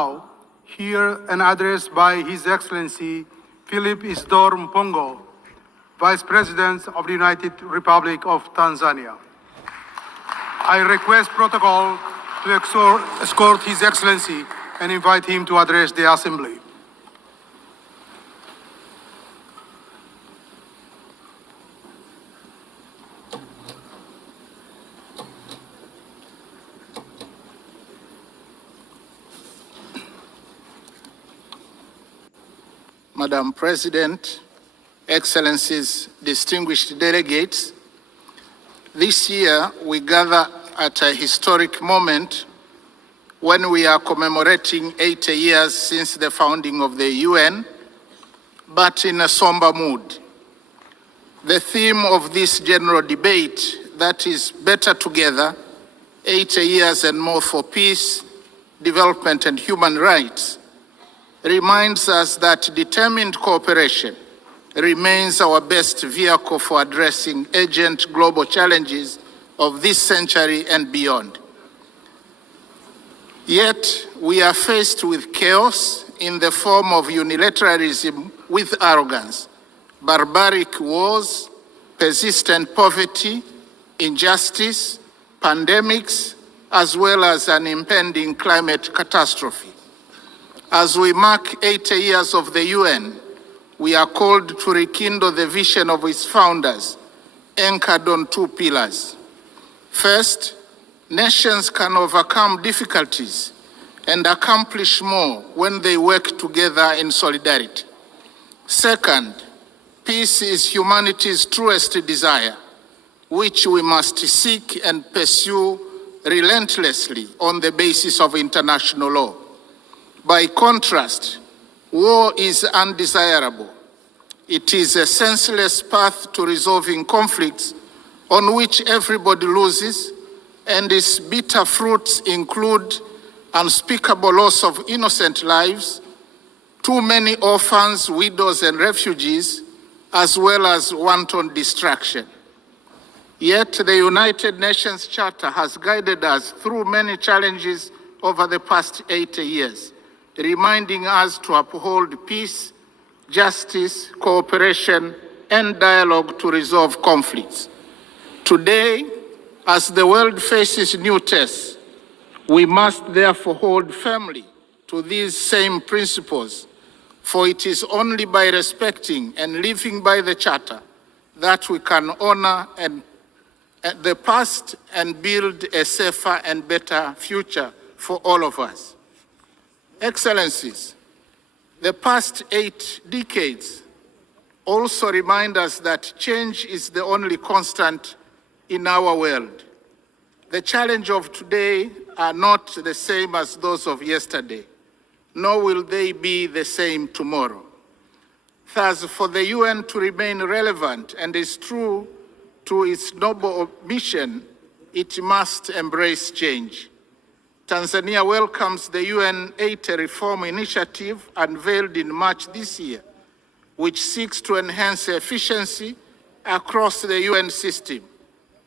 Now, hear an address by His Excellency Philip Mpango, Vice President of the United Republic of Tanzania. I request protocol to escort His Excellency and invite him to address the Assembly. Madam President, Excellencies, distinguished delegates, this year we gather at a historic moment when we are commemorating 80 years since the founding of the UN, but in a somber mood. The theme of this general debate, that is better together, 80 years and more for peace, development and human rights, reminds us that determined cooperation remains our best vehicle for addressing urgent global challenges of this century and beyond. Yet, we are faced with chaos in the form of unilateralism with arrogance, barbaric wars, persistent poverty, injustice, pandemics, as well as an impending climate catastrophe. As we mark 80 years of the UN, we are called to rekindle the vision of its founders, anchored on two pillars. First, nations can overcome difficulties and accomplish more when they work together in solidarity. Second, peace is humanity's truest desire, which we must seek and pursue relentlessly on the basis of international law. By contrast, war is undesirable. It is a senseless path to resolving conflicts on which everybody loses, and its bitter fruits include unspeakable loss of innocent lives, too many orphans, widows, and refugees, as well as wanton destruction. Yet the United Nations Charter has guided us through many challenges over the past 80 years, reminding us to uphold peace, justice, cooperation, and dialogue to resolve conflicts. Today, as the world faces new tests, we must therefore hold firmly to these same principles, for it is only by respecting and living by the Charter that we can honor the past and build a safer and better future for all of us. Excellencies, the past 8 decades also remind us that change is the only constant in our world. The challenges of today are not the same as those of yesterday, nor will they be the same tomorrow. Thus, for the UN to remain relevant and is true to its noble mission, it must embrace change. Tanzania welcomes the UN 80 reform initiative unveiled in March this year, which seeks to enhance efficiency across the UN system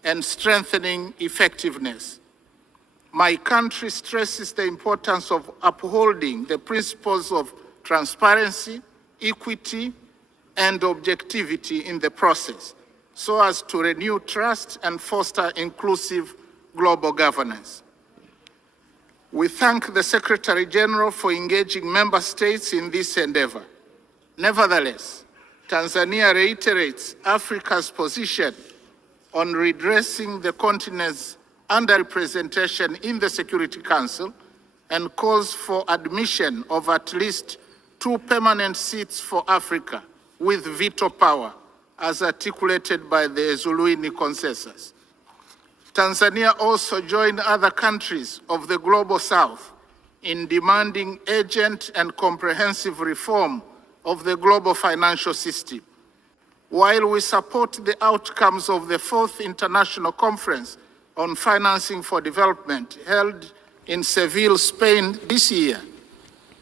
and strengthening effectiveness. My country stresses the importance of upholding the principles of transparency, equity, and objectivity in the process, so as to renew trust and foster inclusive global governance. We thank the Secretary General for engaging member states in this endeavor. Nevertheless, Tanzania reiterates Africa's position on redressing the continent's underrepresentation in the Security Council and calls for admission of at least 2 permanent seats for Africa with veto power, as articulated by the Zuluini consensus. Tanzania also joined other countries of the Global South in demanding urgent and comprehensive reform of the global financial system. While we support the outcomes of the 4th International Conference on Financing for Development held in Seville, Spain this year,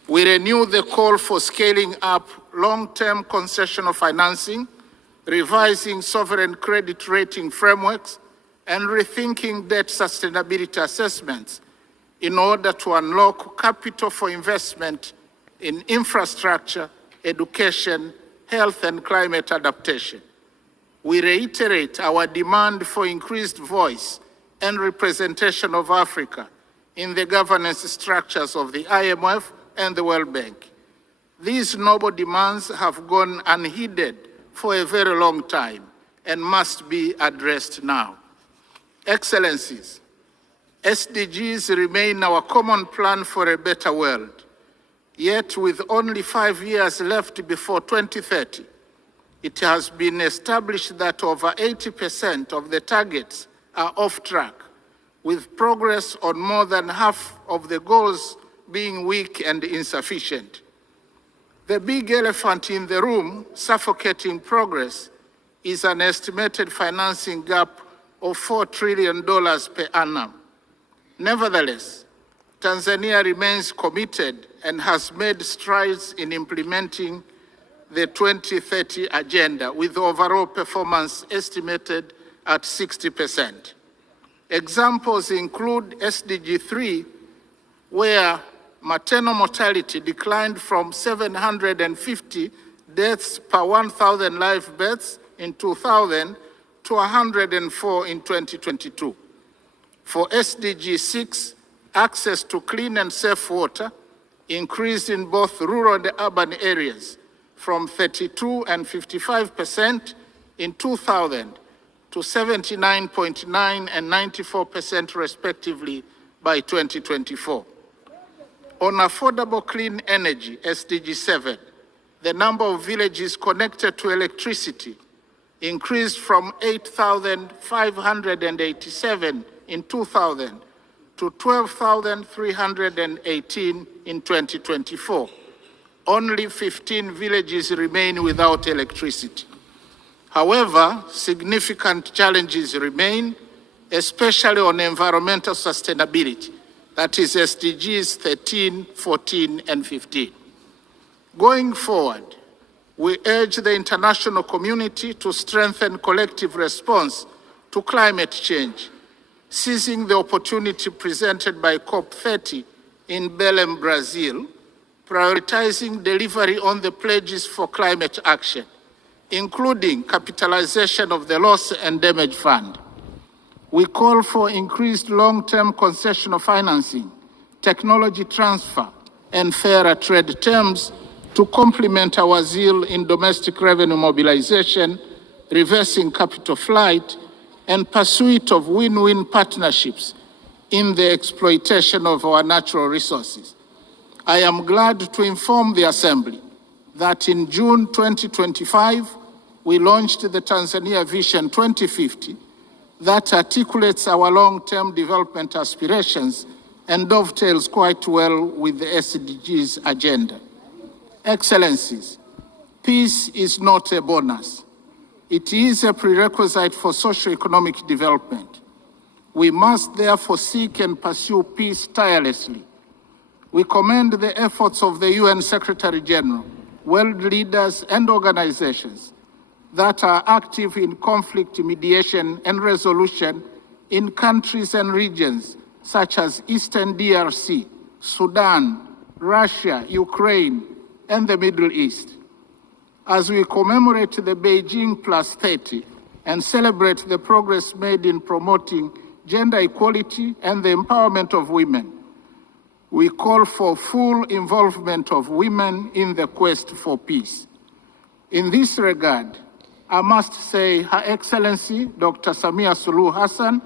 we renew the call for scaling up long-term concessional financing, revising sovereign credit rating frameworks, and rethinking debt sustainability assessments in order to unlock capital for investment in infrastructure, education, health, and climate adaptation. We reiterate our demand for increased voice and representation of Africa in the governance structures of the IMF and the World Bank. These noble demands have gone unheeded for a very long time and must be addressed now. Excellencies, SDGs remain our common plan for a better world. Yet, with only 5 years left before 2030, it has been established that over 80% of the targets are off track, with progress on more than half of the goals being weak and insufficient. The big elephant in the room, suffocating progress, is an estimated financing gap of $4 trillion per annum. Nevertheless, Tanzania remains committed and has made strides in implementing the 2030 agenda, with overall performance estimated at 60%. Examples include SDG 3, where maternal mortality declined from 750 deaths per 1,000 live births in 2000 to 104 in 2022. For SDG 6, access to clean and safe water increased in both rural and urban areas from 32 and 55% in 2000 to 79.9 and 94% respectively by 2024. On affordable clean energy, SDG 7, the number of villages connected to electricity increased from 8,587 in 2000 to 12,318 in 2024. Only 15 villages remain without electricity. However, significant challenges remain, especially on environmental sustainability, that is SDGs 13, 14, and 15. Going forward, we urge the international community to strengthen collective response to climate change, seizing the opportunity presented by COP30 in Belém, Brazil, prioritizing delivery on the pledges for climate action, including capitalization of the Loss and Damage Fund. We call for increased long-term concessional financing, technology transfer, and fairer trade terms to complement our zeal in domestic revenue mobilization, reversing capital flight, and pursuit of win-win partnerships in the exploitation of our natural resources. I am glad to inform the Assembly that in June 2025, we launched the Tanzania Vision 2050 that articulates our long-term development aspirations and dovetails quite well with the SDGs agenda. Excellencies, peace is not a bonus. It is a prerequisite for socio-economic development. We must therefore seek and pursue peace tirelessly. We commend the efforts of the UN Secretary General, world leaders, and organizations that are active in conflict mediation and resolution in countries and regions such as Eastern DRC, Sudan, Russia, Ukraine, and the Middle East. As we commemorate the Beijing Plus 30 and celebrate the progress made in promoting gender equality and the empowerment of women, we call for full involvement of women in the quest for peace. In this regard, I must say Her Excellency Dr. Samia Suluhu Hassan,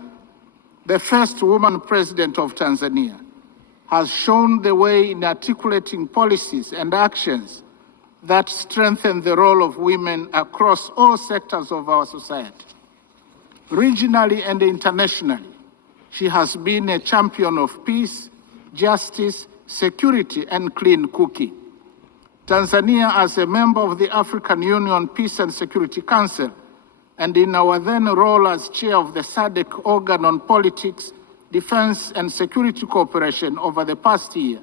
the first woman president of Tanzania, has shown the way in articulating policies and actions that strengthen the role of women across all sectors of our society. Regionally and internationally, she has been a champion of peace, justice, security, and clean cooking. Tanzania, as a member of the African Union Peace and Security Council, and in our then role as chair of the SADC organ on politics, defense, and security cooperation over the past year,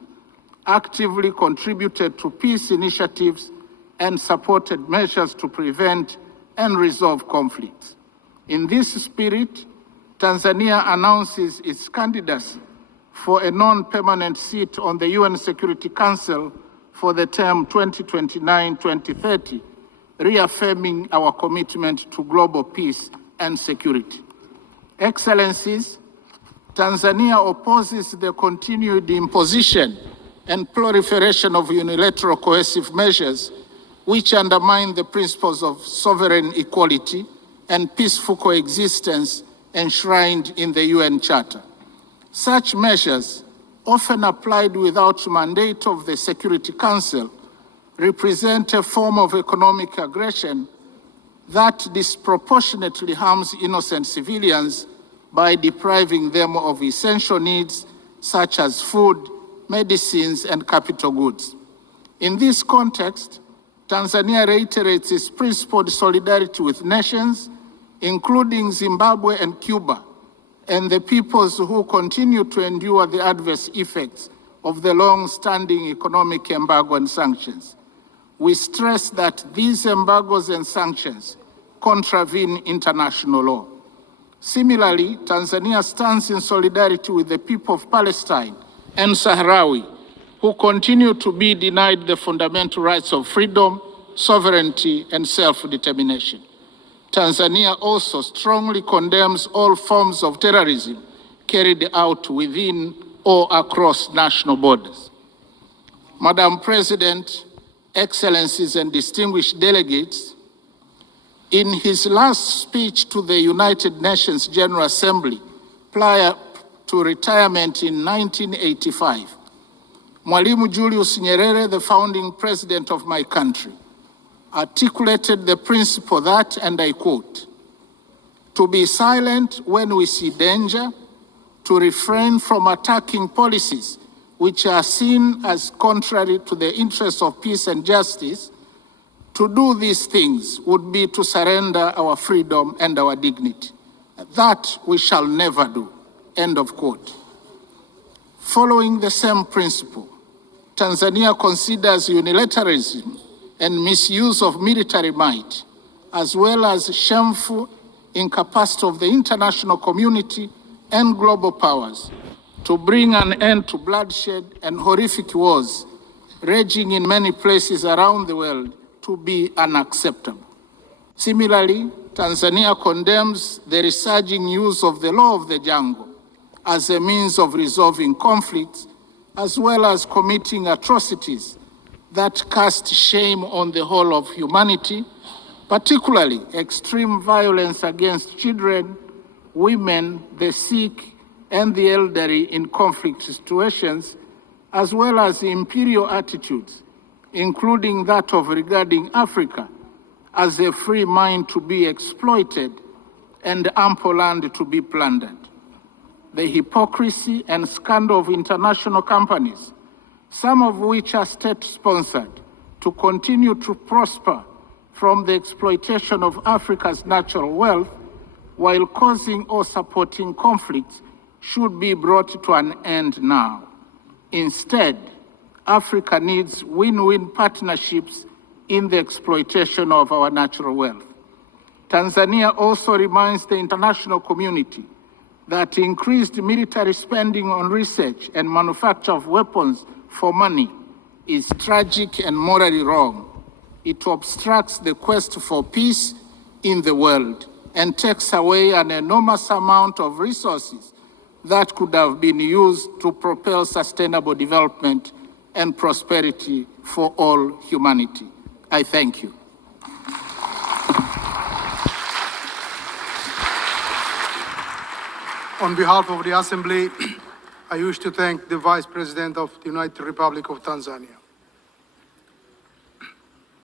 actively contributed to peace initiatives and supported measures to prevent and resolve conflicts. In this spirit, Tanzania announces its candidacy for a non-permanent seat on the UN Security Council for the term 2029-2030, reaffirming our commitment to global peace and security. Excellencies, Tanzania opposes the continued imposition and proliferation of unilateral coercive measures which undermine the principles of sovereign equality and peaceful coexistence enshrined in the UN Charter. Such measures, often applied without mandate of the Security Council, represent a form of economic aggression that disproportionately harms innocent civilians by depriving them of essential needs such as food, medicines, and capital goods. In this context, Tanzania reiterates its principled solidarity with nations, including Zimbabwe and Cuba, and the peoples who continue to endure the adverse effects of the long-standing economic embargo and sanctions. We stress that these embargoes and sanctions contravene international law. Similarly, Tanzania stands in solidarity with the people of Palestine and Sahrawi, who continue to be denied the fundamental rights of freedom, sovereignty, and self-determination. Tanzania also strongly condemns all forms of terrorism carried out within or across national borders. Madam President, Excellencies, and distinguished delegates, in his last speech to the United Nations General Assembly prior to retirement in 1985, Mwalimu Julius Nyerere, the founding president of my country, articulated the principle that, and I quote, "To be silent when we see danger, to refrain from attacking policies which are seen as contrary to the interests of peace and justice, to do these things would be to surrender our freedom and our dignity. That we shall never do." End of quote. Following the same principle, Tanzania considers unilateralism and misuse of military might, as well as shameful incapacity of the international community and global powers to bring an end to bloodshed and horrific wars raging in many places around the world, to be unacceptable. Similarly, Tanzania condemns the resurging use of the law of the jungle as a means of resolving conflicts, as well as committing atrocities that cast shame on the whole of humanity, particularly extreme violence against children, women, the sick, and the elderly in conflict situations, as well as imperial attitudes, including that of regarding Africa as a free mind to be exploited and ample land to be plundered. The hypocrisy and scandal of international companies, some of which are state-sponsored, to continue to prosper from the exploitation of Africa's natural wealth while causing or supporting conflicts, should be brought to an end now. Instead, Africa needs win-win partnerships in the exploitation of our natural wealth. Tanzania also reminds the international community that increased military spending on research and manufacture of weapons for money is tragic and morally wrong. It obstructs the quest for peace in the world and takes away an enormous amount of resources that could have been used to propel sustainable development and prosperity for all humanity. I thank you. On behalf of the Assembly, I wish to thank the Vice President of the United Republic of Tanzania.